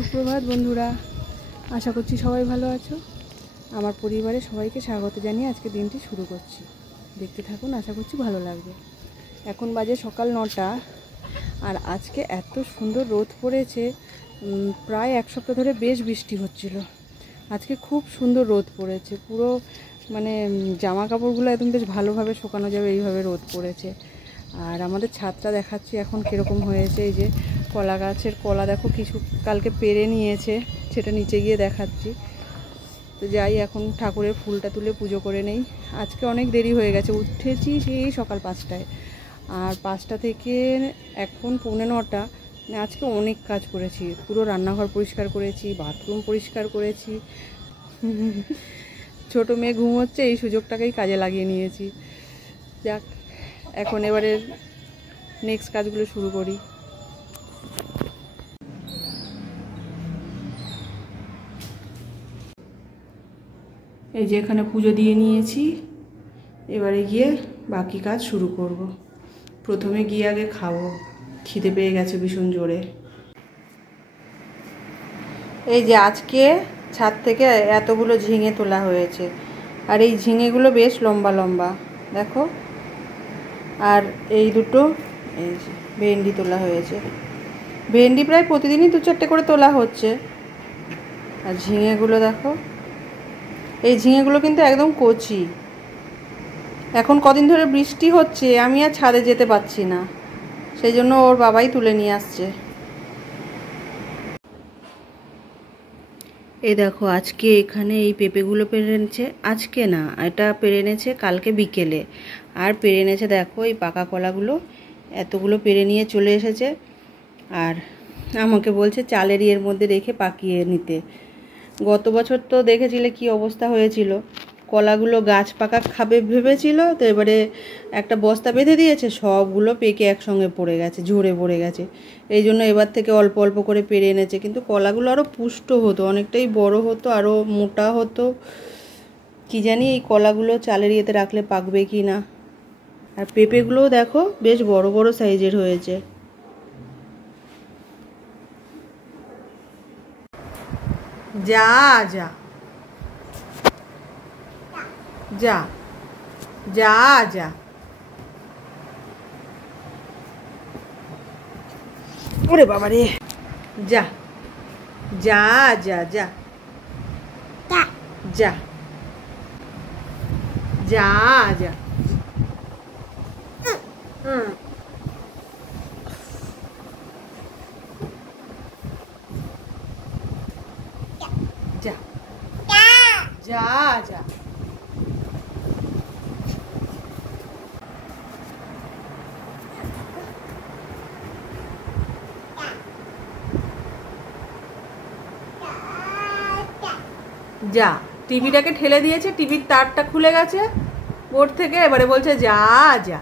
সুপ্রভাত বন্ধুরা, আশা করছি সবাই ভালো আছো। আমার পরিবারে সবাইকে স্বাগত জানিয়ে আজকে দিনটি শুরু করছি। দেখতে থাকুন, আশা করছি ভালো লাগবে। এখন বাজে সকাল 9টা, আর আজকে এত সুন্দর রোদ পড়েছে। প্রায় এক সপ্তাহ ধরে বেশ বৃষ্টি হচ্ছিল, আজকে খুব সুন্দর রোদ পড়েছে। পুরো মানে জামা কাপড়গুলো একদম বেশ ভালোভাবে শুকানো যাবে এইভাবে রোদ পড়েছে। আর আমাদের ছাদটা দেখাচ্ছি এখন কীরকম হয়েছে। এই যে কলা গাছের কলা দেখো, কিছু কালকে পেরে নিয়েছে, সেটা নিচে গিয়ে দেখাচ্ছি। তো যাই, এখন ঠাকুরের ফুলটা তুলে পুজো করে নেই। আজকে অনেক দেরি হয়ে গেছে, উঠেছি সেই সকাল 5টায়, আর 5টা থেকে এখন 8:45। আজকে অনেক কাজ করেছি, পুরো রান্নাঘর পরিষ্কার করেছি, বাথরুম পরিষ্কার করেছি। ছোটো মেয়ে ঘুমোচ্ছে, এই সুযোগটাকেই কাজে লাগিয়ে নিয়েছি। যাক, এখন এবারে নেক্সট কাজগুলো শুরু করি। এই যে এখানে পুজো দিয়ে নিয়েছি, এবারে গিয়ে বাকি কাজ শুরু করব। প্রথমে গিয়ে আগে খাবো, খিদে পেয়ে গেছে ভীষণ জোরে। এই যে আজকে ছাদ থেকে এতগুলো ঝিঙে তোলা হয়েছে, আর এই ঝিঙেগুলো বেশ লম্বা লম্বা দেখো। আর এই দুটো এই যে ভেন্ডি তোলা হয়েছে। ভেন্ডি প্রায় প্রতিদিনই 2-4টে করে তোলা হচ্ছে। আর ঝিঙেগুলো দেখো, এই ঝিঙেগুলো কিন্তু একদম কচি। এখন কদিন ধরে বৃষ্টি হচ্ছে, আমি আর ছাদে যেতে পারছি না, সেই জন্য ওর বাবাই তুলে নিয়ে আসছে। এই দেখো, আজকে এখানে এই পেঁপেগুলো পেরে এনেছে, আজকে না, এটা পেরে এনেছে কালকে বিকেলে। আর পেরে এনেছে দেখো এই পাকা কলাগুলো, এতগুলো পেরে নিয়ে চলে এসেছে। আর আমাকে বলছে চালের এর মধ্যে রেখে পাকিয়ে নিতে। গত বছর তো দেখেছিলে কি অবস্থা হয়েছিল, কলাগুলো গাছ পাকা খাবে ভেবেছিল, তো এবারে একটা বস্তা বেঁধে দিয়েছে, সবগুলো পেকে একসঙ্গে পড়ে গেছে, ঝরে পড়ে গেছে। এই জন্য এবার থেকে অল্প অল্প করে পেরে এনেছে, কিন্তু কলাগুলো আরও পুষ্ট হতো, অনেকটাই বড় হতো, আরও মোটা হতো। কি জানি এই কলাগুলো চালের ইয়েতে রাখলে পাকবে কি না। আর পেঁপেগুলোও দেখো বেশ বড় বড় সাইজের হয়েছে। যা যা যা যা যা, ওরে বাবা রে, যা যা যা যা যা যা যা। যা যা যা। যা, টিভিটাকে ঠেলে দিয়েছে, টিভির তারটা খুলে গেছে বোর্ড থেকে, এবারে বলছে যা যা।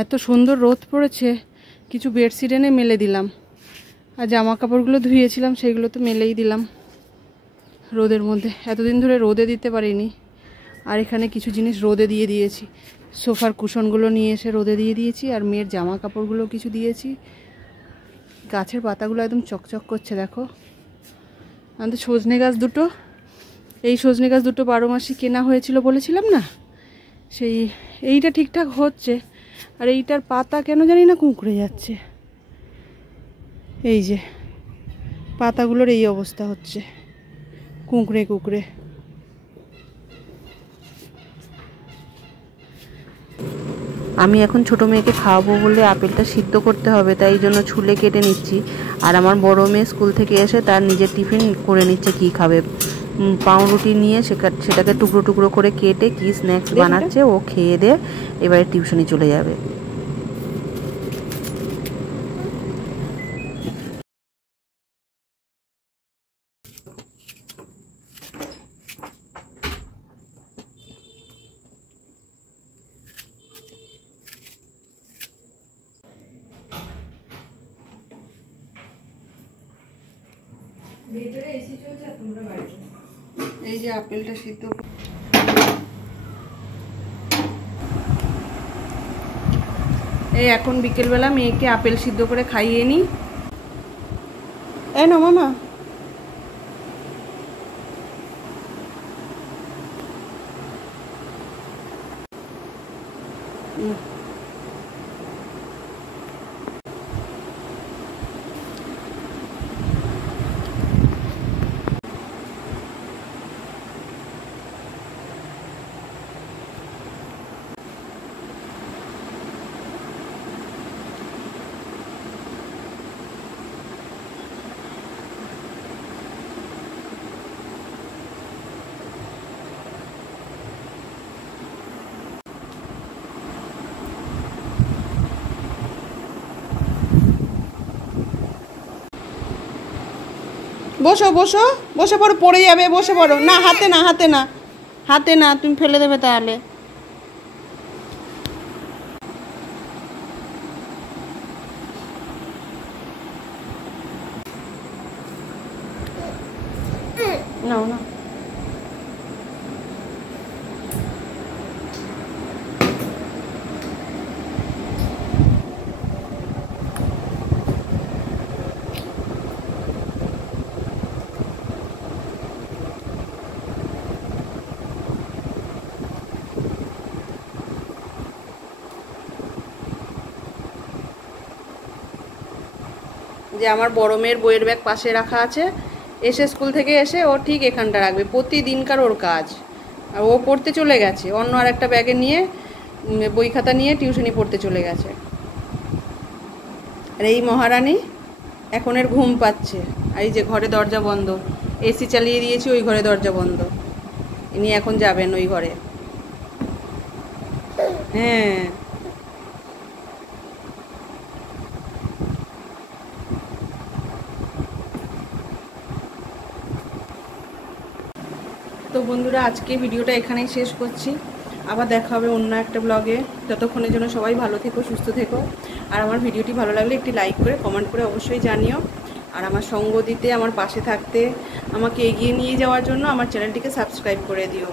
এত সুন্দর রোদ পড়েছে, কিছু বেডশিট এনে মেলে দিলাম, আর জামা কাপড়গুলো ধুয়েছিলাম সেগুলো তো মেলেই দিলাম রোদের মধ্যে। এতদিন ধরে রোদে দিতে পারিনি। আর এখানে কিছু জিনিস রোদে দিয়ে দিয়েছি, সোফার কুশনগুলো নিয়ে এসে রোদে দিয়ে দিয়েছি, আর মেয়ের জামা কাপড়গুলো কিছু দিয়েছি। গাছের পাতাগুলো একদম চকচক করছে দেখো। আমাদের সজনে গাছ দুটো, এই সজনে গাছ দুটো 12 মাসই কেনা হয়েছিল বলেছিলাম না, সেই এইটা ঠিকঠাক হচ্ছে, আর এইটার পাতা কেন জানি না কুঁকড়ে যাচ্ছে। এই যে পাতাগুলোর এই অবস্থা হচ্ছে, কুঁকড়ে কুঁকড়ে। আমি এখন ছোট মেয়েকে খাওয়াবো বলে আপেলটা সিদ্ধ করতে হবে, তাই জন্য ছুলে কেটে নিচ্ছি। আর আমার বড় মেয়ে স্কুল থেকে এসে তার নিজের টিফিন করে নিচ্ছে, কি খাবে। পাউরুটি নিয়ে সেটাকে টুকরো টুকরো করে কেটে কি স্ন্যাক্স বানাচ্ছে, ও খেয়ে দিয়ে এবারে টিউশনি চলে যাবে। এই যে আপেলটা সিদ্ধ, এই এখন বিকেলবেলা মেয়েকে আপেল সিদ্ধ করে খাইয়ে নিই। এই না মামা, বসো বসো, বসে পড়ো, পড়ে যাবে, বসে পড়ো। না হাতে না, হাতে না, হাতে না, তুমি ফেলে দেবে তাহলে। নাও না, যে আমার বড় মেয়ের বইয়ের ব্যাগ পাশে রাখা আছে, এসে স্কুল থেকে এসে ও ঠিক এখানটা রাখবে, প্রতিদিনকার ওর কাজ। আর ও পড়তে চলে গেছে, অন্য আর একটা ব্যাগে নিয়ে বই খাতা নিয়ে টিউশনি পড়তে চলে গেছে। আর এই মহারানী এখন এর ঘুম পাচ্ছে। আর এই যে ঘরে দরজা বন্ধ, এসি চালিয়ে দিয়েছি, ওই ঘরে দরজা বন্ধ, ইনি এখন যাবেন ওই ঘরে। হ্যাঁ, তো বন্ধুরা আজকে ভিডিওটা এখানেই শেষ করছি। আবার দেখা হবে অন্য একটা ব্লগে। ততক্ষণের জন্য সবাই ভালো থেকো, সুস্থ থেকো। আর আমার ভিডিওটি ভালো লাগলে একটি লাইক করে কমেন্ট করে অবশ্যই জানিও। আর আমার সঙ্গ দিতে, আমার পাশে থাকতে, আমাকে এগিয়ে নিয়ে যাওয়ার জন্য আমার চ্যানেলটিকে সাবস্ক্রাইব করে দিও।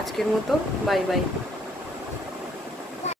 আজকের মতো বাই বাই।